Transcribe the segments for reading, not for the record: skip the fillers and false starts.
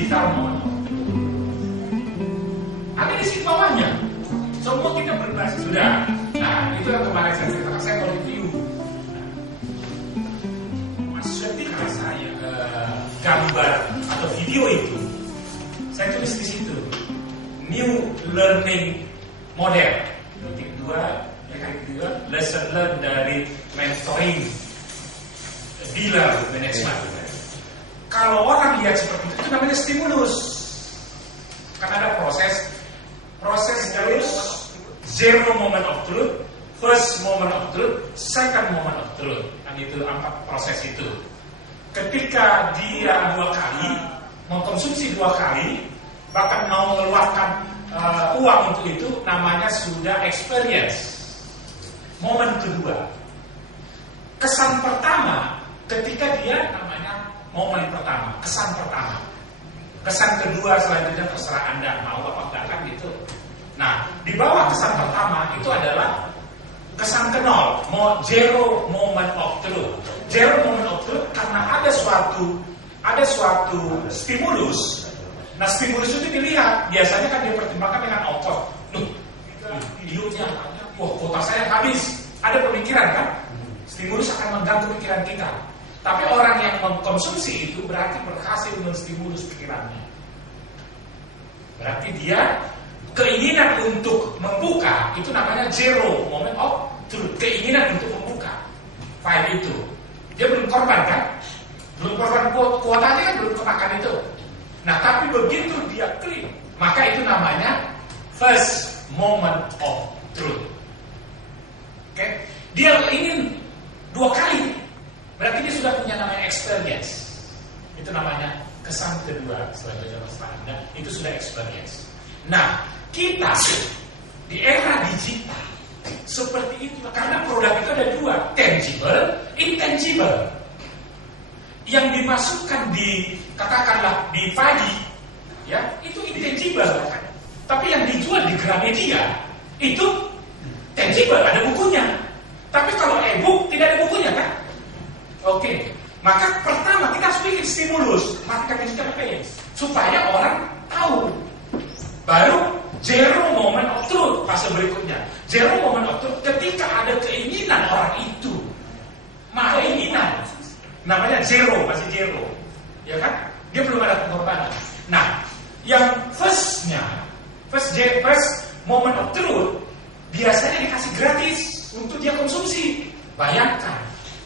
digital moment of truth. Ada di sini bawahnya. Semua kita berbasis sudah. Nah, itu yang kemarin saya ceritakan, saya mau review. Ketika saya gambar atau video itu, saya tulis di situ new learning model. Titik dua, lesson learned dari mentoring dealer management. Kalau orang lihat seperti itu namanya stimulus. Kan ada proses terus, zero moment of truth, first moment of truth, second moment of truth. Kan itu 4 proses itu. Ketika dia 2 kali mengkonsumsi 2 kali, bahkan mau mengeluarkan uang untuk itu, namanya sudah experience. Momen kedua, kesan pertama, ketika dia namanya momen pertama, kesan pertama. Kesan kedua selanjutnya terserah Anda mau apa enggak kan gitu. Nah, di bawah kesan pertama itu adalah kesan ke-0, zero moment of truth. Zero moment of truth karena ada suatu stimulus. Nah, stimulus itu dilihat, biasanya kan dia pertimbangkan dengan output. Videonya, wah kuota saya habis. Ada pemikiran kan? Stimulus akan mengganggu pikiran kita. Tapi orang yang mengkonsumsi itu berarti berhasil menstimulus pikirannya. Berarti dia keinginan untuk membuka itu namanya zero moment of truth. Keinginan untuk membuka file itu. Dia belum korban kan? Belum korban kuotanya kan belum kemakan itu. Nah, tapi begitu dia klik, maka itu namanya first moment of truth. Oke? Dia ingin 2 kali, berarti dia sudah punya namanya experience. Itu namanya kesan kedua selanjutnya masalah Anda, itu sudah experience. Nah, kita di era digital seperti itu karena produk itu ada 2, tangible, intangible. Yang dimasukkan di katakanlah di padi, ya itu intangible kan. Tapi yang dijual di Gramedia itu tangible, ada bukunya. Tapi kalau e-book tidak ada bukunya kan? Oke. Maka pertama kita harus bikin stimulus, marketing campaign supaya orang tahu. Baru zero moment of truth fase berikutnya. Zero moment of truth ketika ada keinginan orang itu, keinginan, namanya zero, masih zero, ya kan? Dia belum ada pengorbanan. Nah, yang first moment of truth biasanya dikasih gratis untuk dia konsumsi. Bayangkan.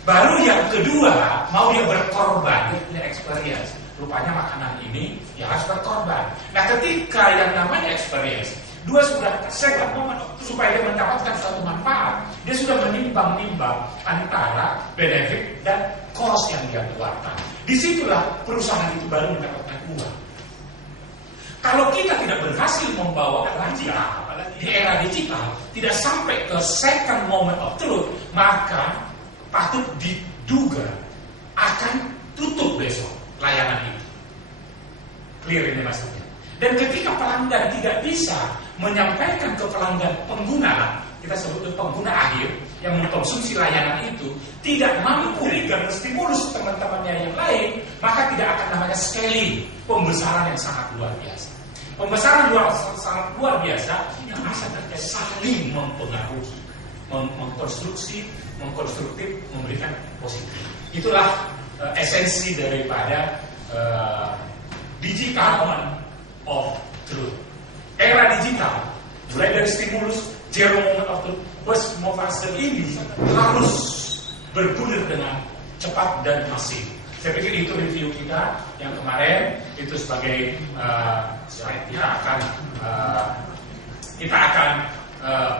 Baru yang kedua mau dia berkorban, dia punya experience. Rupanya makanan ini ya harus berkorban. Nah, ketika yang namanya experience, 2 sudah second moment of truth, supaya dia mendapatkan suatu manfaat, dia sudah menimbang-nimbang antara benefit dan cost yang dia keluarkan. Disitulah perusahaan itu baru mendapatkan uang. Kalau kita tidak berhasil membawa raja di era digital, tidak sampai ke second moment of truth, maka patut diduga akan tutup besok layanan itu. Clear ini maksudnya. Dan ketika pelanggan tidak bisa menyampaikan ke pelanggan pengguna, kita sebut pengguna akhir yang mengkonsumsi layanan itu, tidak mampu dan menstimulus teman-temannya yang lain, maka tidak akan namanya scaling, pembesaran yang sangat luar biasa. Pembesaran sangat luar biasa itu bisa terjadi saling mempengaruhi, mengkonstruktif, memberikan positif. Itulah esensi daripada digital moment of truth. Era digital, mulai dari stimulus, zero moment of truth, first fase ini harus bergulir dengan cepat dan masif. Saya pikir itu review kita yang kemarin itu sebagai slide kita akan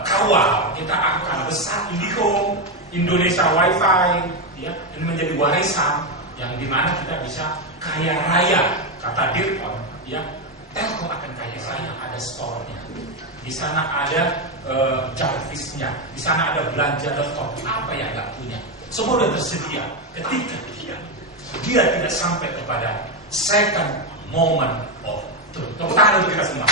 kawal, kita akan besar IndiHome, Indonesia Wi-Fi, ya, ini menjadi warisan yang dimana kita bisa kaya raya, kata Dirkon, ya, Telkom akan kaya raya, ada store-nya, di sana ada Jarvis-nya, di sana ada belanja.com, apa yang nggak punya, semua sudah tersedia. Ketika dia tidak sampai kepada second moment of truth. Tepuk tangan untuk kita semua.